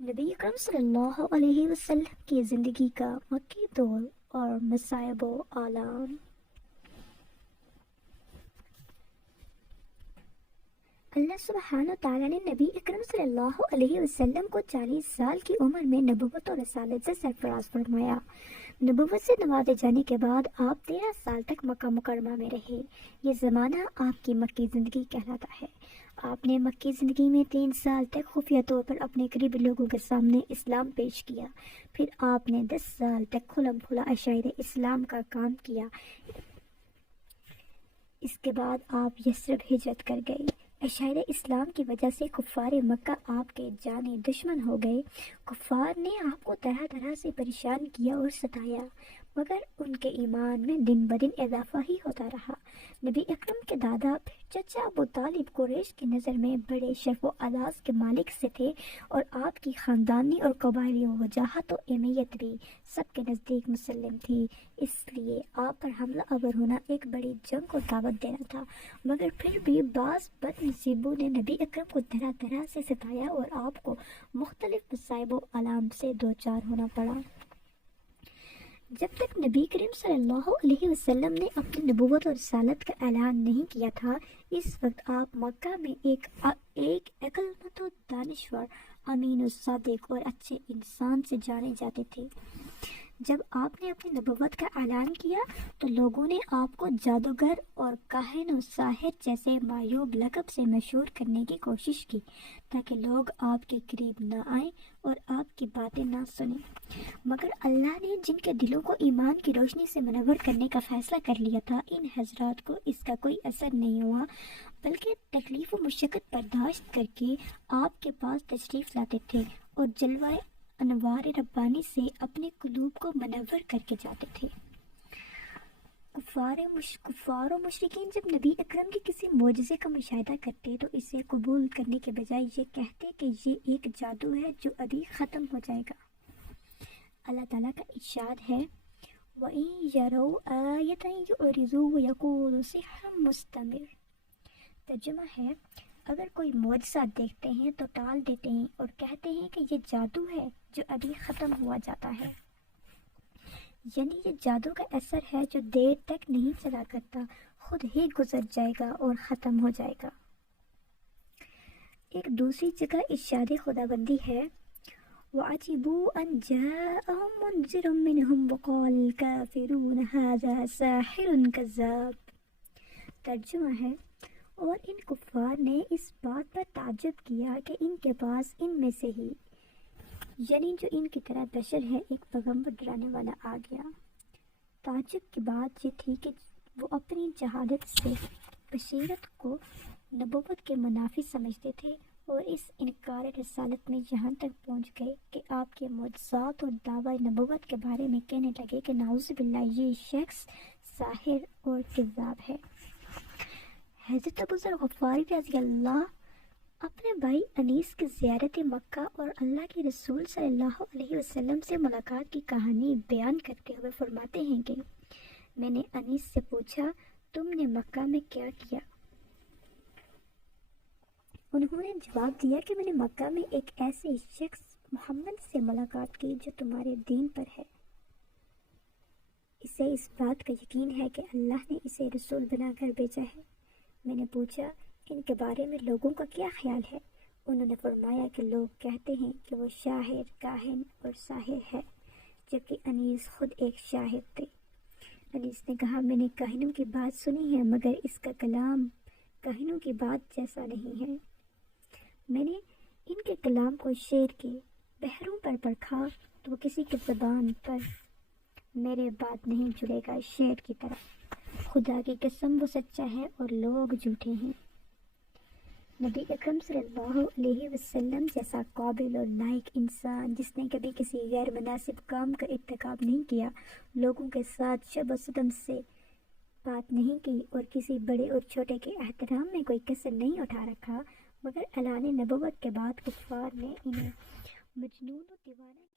نبی اکرم صلی اللہ علیہ وسلم کی زندگی کا مکی دور اور مصائب و آلام۔ اللہ سبحانہ تعالیٰ نے نبی اکرم صلی اللہ علیہ وسلم کو 40 سال کی عمر میں نبوت اور رسالت سے سرفراز فرمایا۔ نبوت سے نوازے جانے کے بعد آپ 13 سال تک مکہ مکرمہ میں رہے۔ یہ زمانہ آپ کی مکی زندگی کہلاتا ہے۔ آپ نے مکی زندگی میں 3 سال تک خفیہ طور پر اپنے قریبی لوگوں کے سامنے اسلام پیش کیا۔ پھر آپ نے 10 سال تک کھلم کھلا اشاعرہ اسلام کا کام کیا۔ اس کے بعد آپ یثرب ہجرت کر گئے۔ اشاعرہ اسلام کی وجہ سے کفار مکہ آپ کے جانی دشمن ہو گئے۔ کفار نے آپ کو طرح طرح سے پریشان کیا اور ستایا، مگر ان کے ایمان میں دن بدن اضافہ ہی ہوتا رہا۔ نبی اکرم کے دادا پھر چچا ابو طالب قریش کی نظر میں بڑے شرف و اعزاز کے مالک سے تھے، اور آپ کی خاندانی اور قبائلی وجاہت و اہمیت بھی سب کے نزدیک مسلم تھی۔ اس لیے آپ پر حملہ آور ہونا ایک بڑی جنگ کو دعوت دینا تھا، مگر پھر بھی بعض بد نصیبوں نے نبی اکرم کو طرح طرح سے ستایا اور آپ کو مختلف مصائب و آلام سے دوچار ہونا پڑا۔ جب تک نبی کریم صلی اللہ علیہ وسلم نے اپنی نبوت اور رسالت کا اعلان نہیں کیا تھا، اس وقت آپ مکہ میں ایک عقل مند و دانشور، امین و صادق اور اچھے انسان سے جانے جاتے تھے۔ جب آپ نے اپنی نبوت کا اعلان کیا تو لوگوں نے آپ کو جادوگر اور کاہن و ساحر جیسے معیوب لقب سے مشہور کرنے کی کوشش کی، تاکہ لوگ آپ کے قریب نہ آئیں اور آپ کی باتیں نہ سنیں۔ مگر اللہ نے جن کے دلوں کو ایمان کی روشنی سے منور کرنے کا فیصلہ کر لیا تھا، ان حضرات کو اس کا کوئی اثر نہیں ہوا، بلکہ تکلیف و مشقت برداشت کر کے آپ کے پاس تشریف لاتے تھے اور جلوہ انوار ربانی سے اپنے قلوب کو منور کر کے جاتے تھے۔ کفار و مشرکین جب نبی اکرم کے کسی معجزے کا مشاہدہ کرتے تو اسے قبول کرنے کے بجائے یہ کہتے کہ یہ ایک جادو ہے جو ابھی ختم ہو جائے گا۔ اللہ تعالیٰ کا ارشاد ہے، وَإِن يَرَوْا آيَةً يُعْرِضُوا وَيَقُولُوا سِحْرٌ مُسْتَمِرٌ۔ ترجمہ ہے، اگر کوئی معجزہ دیکھتے ہیں تو ٹال دیتے ہیں اور کہتے ہیں کہ یہ جادو ہے جو ابھی ختم ہوا جاتا ہے، یعنی یہ جادو کا اثر ہے جو دیر تک نہیں چلا کرتا، خود ہی گزر جائے گا اور ختم ہو جائے گا۔ ایک دوسری جگہ ارشاد خداوندی ہے، وَعَجِبُوا أَن جَاءَهُم مُنذِرٌ مِّنْهُمْ وَقَالَ الْكَافِرُونَ هَٰذَا سَاحِرٌ كَذَّابٌ۔ ترجمہ ہے، اور ان کفار نے اس بات پر تعجب کیا کہ ان کے پاس ان میں سے ہی، یعنی جو ان کی طرح بشر ہے، ایک پیغمبر ڈرانے والا آ گیا۔ تعجب کی بات یہ تھی کہ وہ اپنی جہالت سے بشریت کو نبوت کے منافی سمجھتے تھے، اور اس انکار رسالت میں یہاں تک پہنچ گئے کہ آپ کے معجزات اور دعوی نبوت کے بارے میں کہنے لگے کہ نعوذ باللہ یہ شخص ساحر اور کذاب ہے۔ حضرت ابو ذر غفاری رضی اللہ اپنے بھائی انیس کی زیارت مکہ اور اللہ کے رسول صلی اللہ علیہ وسلم سے ملاقات کی کہانی بیان کرتے ہوئے فرماتے ہیں کہ میں نے انیس سے پوچھا، تم نے مکہ میں کیا کیا؟ انہوں نے جواب دیا کہ میں نے مکہ میں ایک ایسے شخص محمد سے ملاقات کی جو تمہارے دین پر ہے۔ اسے اس بات کا یقین ہے کہ اللہ نے اسے رسول بنا کر بھیجا ہے۔ میں نے پوچھا، ان کے بارے میں لوگوں کا کیا خیال ہے؟ انہوں نے فرمایا کہ لوگ کہتے ہیں کہ وہ شاعر، کاہن اور ساحر ہے، جبکہ انیس خود ایک شاعر تھے۔ انیس نے کہا، میں نے کاہنوں کی بات سنی ہے، مگر اس کا کلام کاہنوں کی بات جیسا نہیں ہے۔ میں نے ان کے کلام کو شعر کے بحروں پر پرکھا تو وہ کسی کی زبان پر میرے بات نہیں جڑے گا، شعر کی طرح۔ خدا کی قسم وہ سچا ہے اور لوگ جھوٹے ہیں۔ نبی اکرم صلی اللہ علیہ وسلم جیسا قابل اور لائق انسان جس نے کبھی کسی غیر مناسب کام کا ارتکاب نہیں کیا، لوگوں کے ساتھ شب و ستم سے بات نہیں کی، اور کسی بڑے اور چھوٹے کے احترام میں کوئی کسر نہیں اٹھا رکھا، مگر اعلان نبوت کے بعد کفار نے انہیں مجنون و دیوانہ